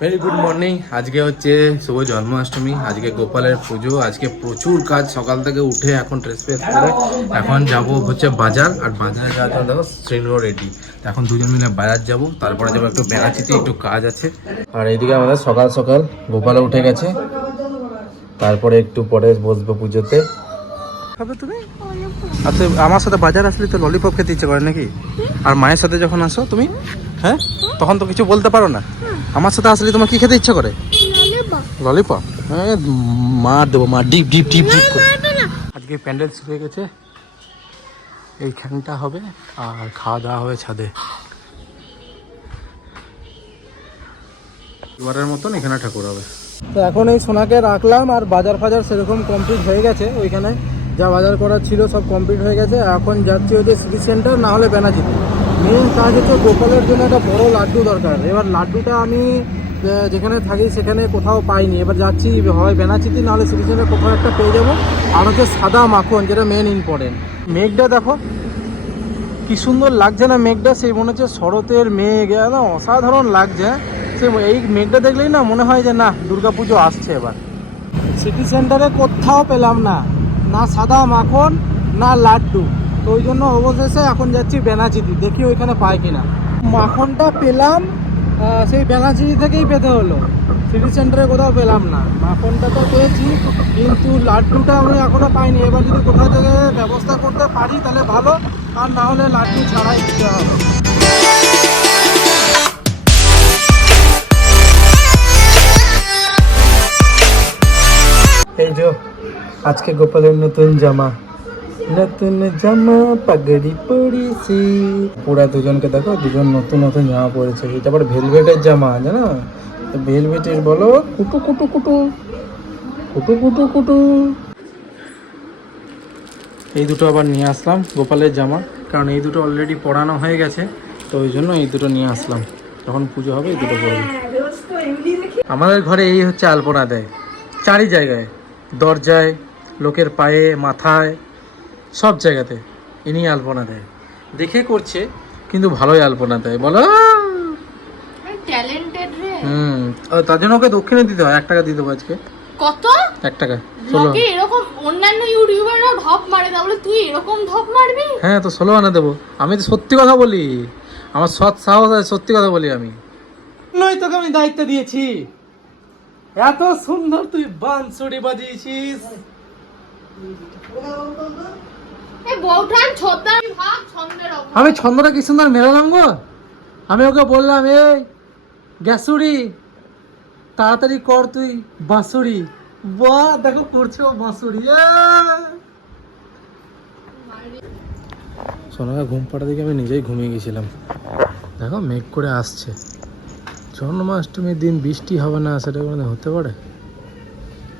Very good morning আজকে হচ্ছে শুভ জন্মাষ্টমী, আজকে গোপালের পুজো, আজকে প্রচুর কাজ। সকাল থেকে উঠে এখন ড্রেস ফ্রেস করে এখন যাব হচ্ছে বাজার, আর বাজারে যাওয়ার জন্য দেখো শ্রীনগর রেডি এখন দুজন মিলে বাজার যাব, তারপরে যাব একটু বেড়াচিতে, একটু কাজ আছে। আর এইদিকে আমাদের সকাল সকাল গোপালে উঠে গেছে। তারপরে একটু পরে বসবো পুজোতে। তুমি? আচ্ছা আমার সাথে বাজার আসলে তো ললিপপ খেতে ইচ্ছে করে নাকি? আর মায়ের সাথে যখন আসো, তুমি? হ্যাঁ? তখন তো কিছু বলতে পারো না। আমার সাথে আসলে তোমার কি খেতে ইচ্ছা করে? ললিপপ হ্যাঁ মার দেবো মার ডিপ ডিপ ডিপ ডিপ করে। আজকে প্যান্ডেল শুরু হয়ে গেছে। এইখানটা হবে আর খাওয়া দাওয়া হবে ছাদে। এবারের মতন এখানে ঠাকুর হবে। তো এখন এই সোনাকে রাখলাম আর বাজার ফাজার সেরকম কমপ্লিট হয়ে গেছে ওইখানে। যা বাজার করার ছিল সব কমপ্লিট হয়ে গেছে। এখন যাচ্ছি ওই যে সিটি সেন্টার না হলে বেনাচিতে মেন কাজ হচ্ছে গোপালের জন্য একটা বড় লাড্ডু দরকার। এবার লাড্ডুটা আমি যেখানে থাকি সেখানে কোথাও পাইনি। এবার যাচ্ছি, হয় বেনাচিতি না হলে সিটি সেন্টার কোথাও একটা পেয়ে যাব। আর হচ্ছে সাদা মাখন, যেটা মেন ইম্পর্টেন্ট মেঘটা দেখো, কি সুন্দর লাগছে না মেঘটা? সেই মনে হচ্ছে শরতের মেঘ। একদম অসাধারণ লাগছে। সে এই মেঘটা দেখলেই না মনে হয় যে না দুর্গাপুজো আসছে এবার। সিটি সেন্টারে কোথাও পেলাম না। না সাদা মাখন, না লাড্ডু। তো ওই জন্য অবশেষে এখন যাচ্ছি বেনাচিতি দেখি ওইখানে পাই কিনা। মাখনটা পেলাম সেই বেনাচিতি থেকেই পেতে হলো। সিটি সেন্টারে কোথাও পেলাম না। মাখনটা তো পেয়েছি, কিন্তু লাড্ডুটা আমি এখনও পাইনি। এবার যদি কোথাও থেকে ব্যবস্থা করতে পারি তাহলে ভালো, আর না হলে লাড্ডু ছাড়াই দিতে হবে। এই যে, আজকে গোপালের নতুন জামা। নতুন জামা পাগড়ি পরিছি। পুরা দুজনকে দেখো দুজন নতুন নতুন জামা পরেছে। এটা আবার ভেলভেটের জামা জানো? তো ভেলভেটের বলো কুটু কুটু কুটু। কুটু কুটু কুটু। এই দুটো আবার নিয়ে আসলাম গোপালের জামা কারণ এই দুটো অলরেডি পরানো হয়ে গেছে তো ওই জন্য এই দুটো নিয়ে আসলাম। যখন পুজো হবে এই দুটো পরবো। আমাদের ঘরে এই হচ্ছে আলপনা দেয়। চারি জায়গায় দরজায় লোকের পায়ে মাথায় সব জায়গাতে। ইনি আলপনা দেয়। দেখে করছে কিন্তু ভালোই আলপনা দেয়। বলো ট্যালেন্টেড রে। হুম। তার জন্য ওকে দক্ষিণে দিতে হয় এক টাকা দিয়ে দেবো আজকে। কত? এক টাকা ষোলো এরকম অন্যান্য ইউটিউবাররা ঢপ মারে? তাহলে তুই এরকম ঢপ মারবি? হ্যাঁ তো ষোলো আনা দেবো। আমি তো সত্যি কথা বলি। আমার সৎ সাহস আছে সত্যি কথা বলি আমি। নই তোকে আমি দায়িত্ব দিয়েছি। এত সুন্দর তুই বানসুড়ি বাজিয়েছিস। আমি ছন্দটা কি সুন্দর মেলালাম গো? আমি ওকে বললাম এই গ্যাসুড়ি তাড়াতাড়ি কর তুই বাঁশুড়ি। বাহ দেখো করছে ও বাঁশুড়ি সোনাকে ঘুম পাড়া দিকে আমি নিজেই ঘুমিয়ে গেছিলাম। দেখো মেঘ করে আসছে। জন্মাষ্টমীর দিন বৃষ্টি হবে না সেটা কোনো হতে পারে?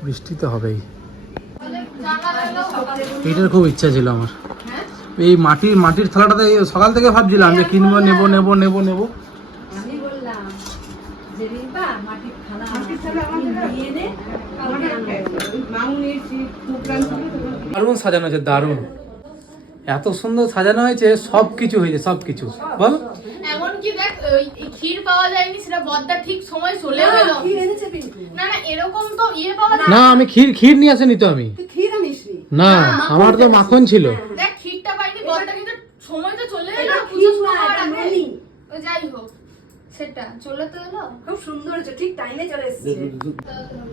বৃষ্টি তো হবেই। এইটার খুব ইচ্ছা ছিল আমার। এই মাটির মাটির থালাটাতে সকাল থেকে ভাবছিলাম যে কিনবো নেব নেব নেব নেব। আমি বললাম যে রিম্পা মাটির থালা নিয়ে নে মামুনির প্রোগ্রাম দারুণ সাজানো হয়েছে দারুণ। এত সুন্দর সাজানো হয়েছে সব কিছু হয়েছে সব কিছু বল। এমনকি দেখ ওই ক্ষীর পাওয়া যায়নি সেটা বদ্দা ঠিক সময় চলে গেল না না এরকম তো ইয়ে পাওয়া যায় না আমি ক্ষীর ক্ষীর নিয়ে আসেনি তো আমি। ক্ষীর আনিসনি? না আমার তো মাখন ছিল। দেখ ক্ষীরটা পাইনি বদ্দা কিন্তু সময় তো চলে এটা পুজো হওয়ার আগে। ও যাই হোক সেটা চলে তো এলো। খুব সুন্দর ঠিক টাইমে চলে এসেছে।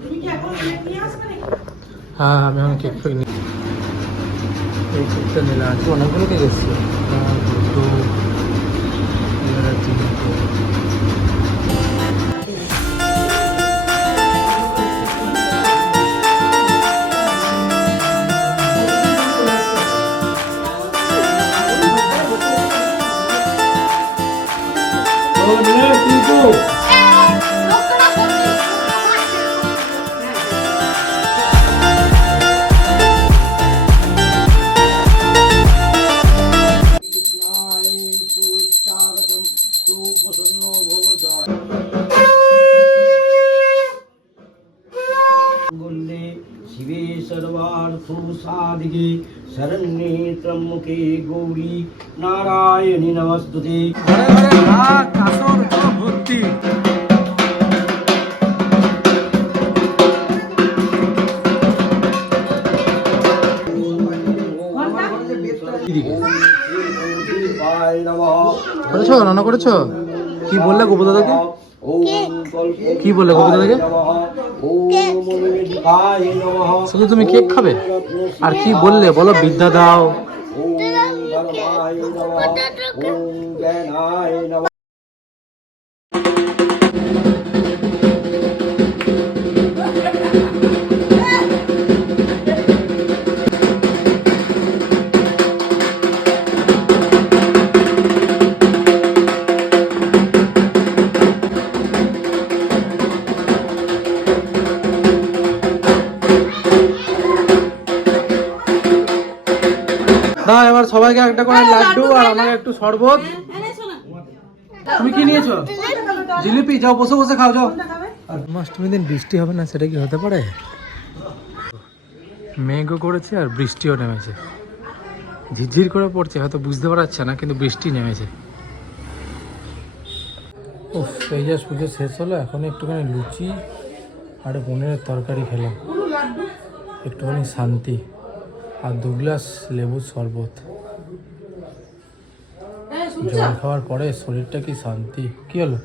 তুমি কি এখন কেক নিয়ে আসবে নাকি? হ্যাঁ আমি এখন কেক ফেক নিই এই কেকটা নিলাম। অনেকগুলো কেক এসছে। একটা, দুটো Thank you. সাদিকে শরণ্যে ত্রম্বকে গৌরী নারায়ণী নমস্তুতে রান্না করেছ? কি বললে গোপদাদাকে? কি বলে গোপু দাদাকে শুধু তুমি কেক খাবে? আর কি বললে? বলো বিদ্যা দাও। সবাইকে একটা করে লাড্ডু আর আমাকে একটু শরবত। তুমি কি নিয়েছো? জিলিপি যাও বসে বসে খাও যাও। আর অষ্টমী দিন বৃষ্টি হবে না সেটা কি হতে পারে? মেঘও করেছে আর বৃষ্টিও নেমেছে। ঝিরঝির করে পড়ছে হয়তো বুঝতে পারছে না কিন্তু বৃষ্টি নেমেছে। উফ এই যা পুজো শেষ হলো এখন একটুখানি লুচি আর পনিরের তরকারি খেলাম। একটুখানি শান্তি। আর দু গ্লাস লেবুর শরবত। জল খাওয়ার পরে শরীরটা কি শান্তি? কি হলো?